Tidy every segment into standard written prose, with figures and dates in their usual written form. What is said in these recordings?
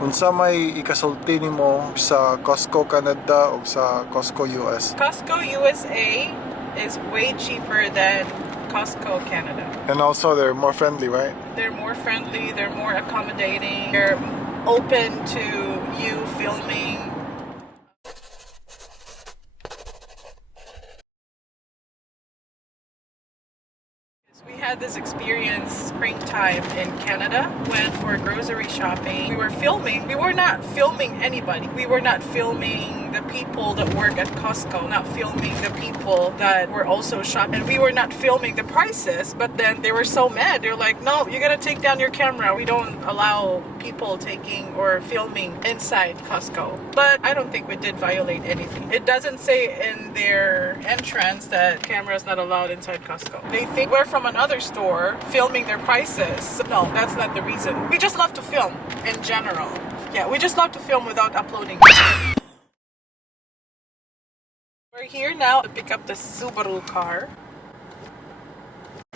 Unsa may ikasulti nimo sa Costco Canada o sa Costco US? Costco USA is way cheaper than Costco Canada. And also they're more friendly, right? They're more friendly, they're more accommodating, they're open to you filming. We had this experience springtime in Canada. Went for grocery shopping. We were filming. We were not filming anybody. We were not filming the people that work at Costco. Not filming the people that were also shopping. And we were not filming the prices. But then they were so mad. They're like, no, you gotta take down your camera. We don't allow people taking or filming inside Costco. But I don't think we did violate anything. It doesn't say in their entrance that camera is not allowed inside Costco. They think we're from another store filming their prices. No, that's not the reason. We just love to film in general. Yeah, we just love to film without uploading. We're here now to pick up the Subaru car.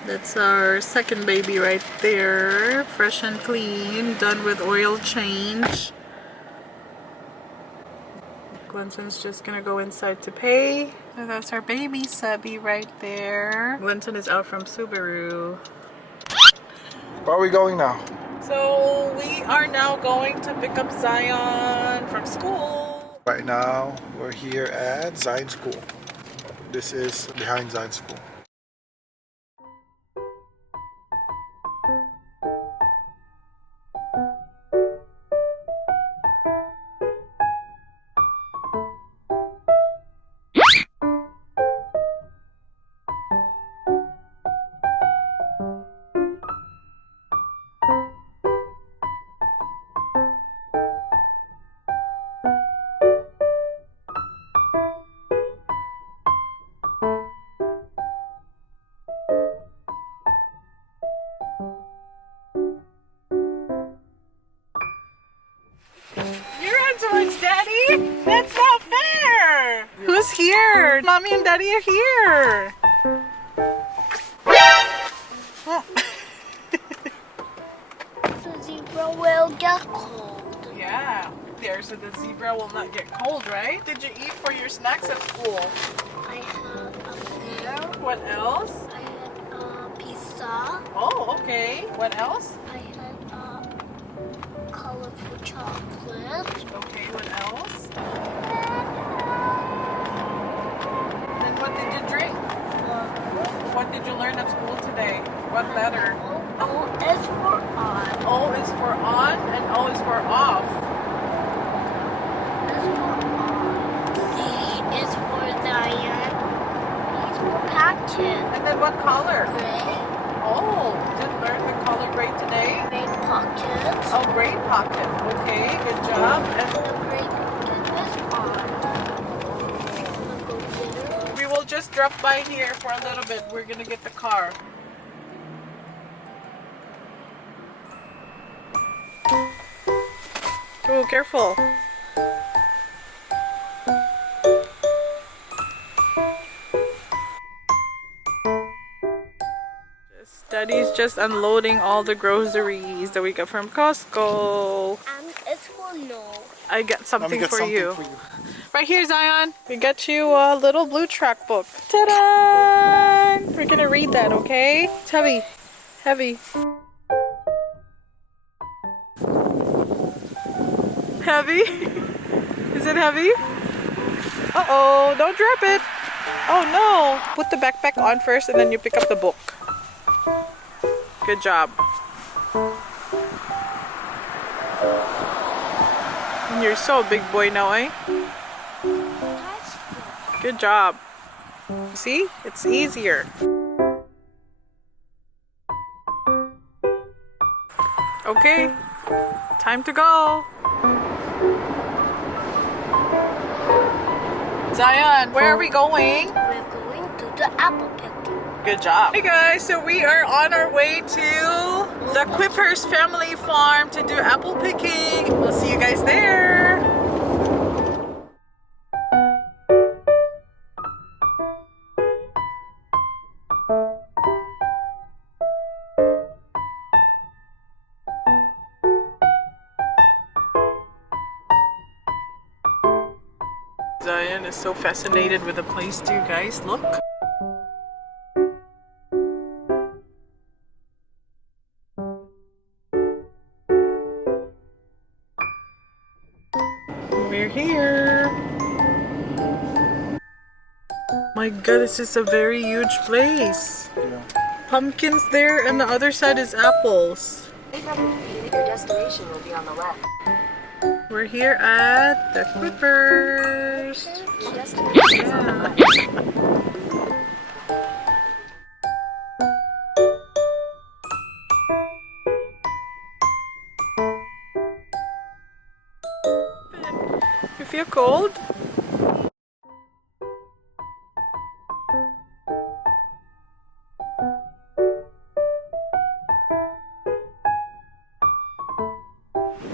That's our second baby right there. Fresh and clean, done with oil change. Glenton's just gonna go inside to pay. So that's our baby Subby right there. Glenton is out from Subaru. Where are we going now? So we are now going to pick up Zion from school. Right now, we're here at Zion School. This is behind Zion School. Towards Daddy? That's not fair! Who's here? Mommy and Daddy are here! Oh. The zebra will get cold. Yeah, there, so the zebra will not get cold, right? Did you eat for your snacks at school? I had a pear. What else? I had a pizza. Oh, okay. What else? I had a colorful chocolate. Okay, what else? Then what did you drink? What did you learn at school today? What letter? O is for on. O is for on and O is for off. Is for on. C is for Zion. P is for Patton. And then what color? Gray. Oh, did you learn the color gray today? Gray pockets. Oh, gray pocket. Okay, good job. And The gray pocket is on. I'm gonna go get it. we will just drop by here for a little bit. We're gonna get the car. Oh, careful. Daddy's just unloading all the groceries that we got from Costco. And it's for no. I got something, get for, something you. for you. Right here, Zion. We got you a little blue track book. Ta-da! We're gonna read that, okay? It's heavy. Heavy. Heavy? Is it heavy? Uh-oh, don't drop it. Oh no. Put the backpack on first and then you pick up the book. Good job. You're so a big boy now, eh? Good job. See? It's easier. Okay. Time to go. Zion, where are we going? We're going to the apple picking. Good job. Hey guys, so we are on our way to the KUIPER's family farm to do apple picking. We'll see you guys there. Zion is so fascinated with the place too, guys. Look. We're here. My god, this is a very huge place. Yeah. Pumpkins there, and the other side is apples. Your destination will be on the left. We're here at the KUIPERs. Your destination is on the left. You feel cold?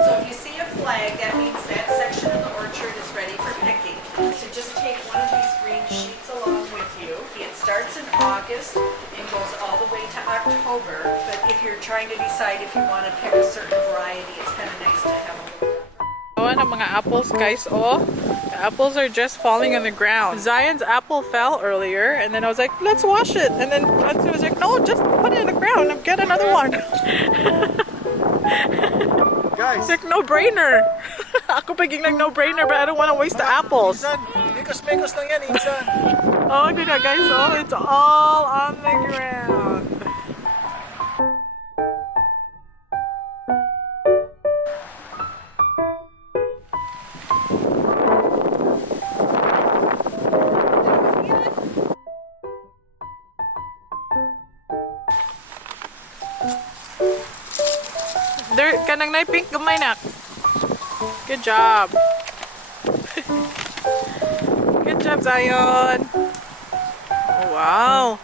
So if you see a flag, that means that section of the orchard is ready for picking. So just take one of these green sheets along with you. It starts in August and goes all the way to October. But if you're trying to decide if you want to pick a certain variety, it's kind of nice to have a little. Oh, and mga apples, guys. Oh, the apples are just falling on the ground. Zion's apple fell earlier, and then I was like, let's wash it. And then Hudson was like, no, just put it in the ground and get another one. Guys, It's like no-brainer. Ako paging like no-brainer, but I don't want to waste the apples. Insan, mikos-mikos lang yan, Insan. Oh, look at that, guys. Oh, it's all on the ground. There, kanang na pink gamay na. Good job. Good job, Zion. Oh, wow.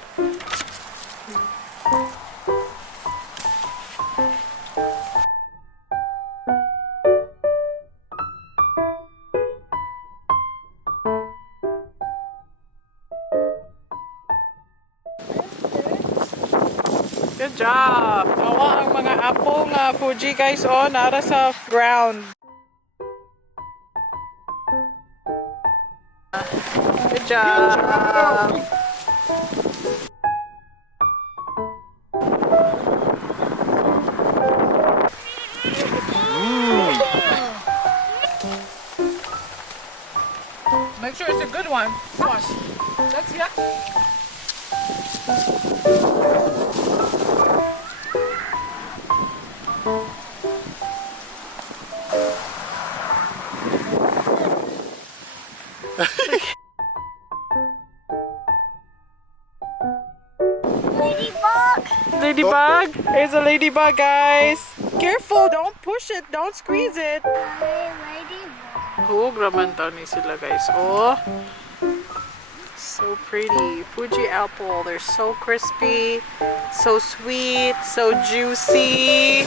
Good job. Awa ang mga apple nga Fuji, guys, oh, nara sa ground. Good job. Make sure it's a good one. Gosh, that's yuck. Ladybug! Ladybug? Here's a ladybug, guys. Careful, don't push it, don't squeeze it. Hi, ladybug. Oh, graman ni sila, guys. Oh, so pretty. Fuji apple. They're so crispy, so sweet, so juicy.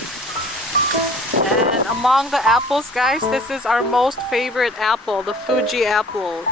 And among the apples, guys, this is our most favorite apple, the Fuji apple.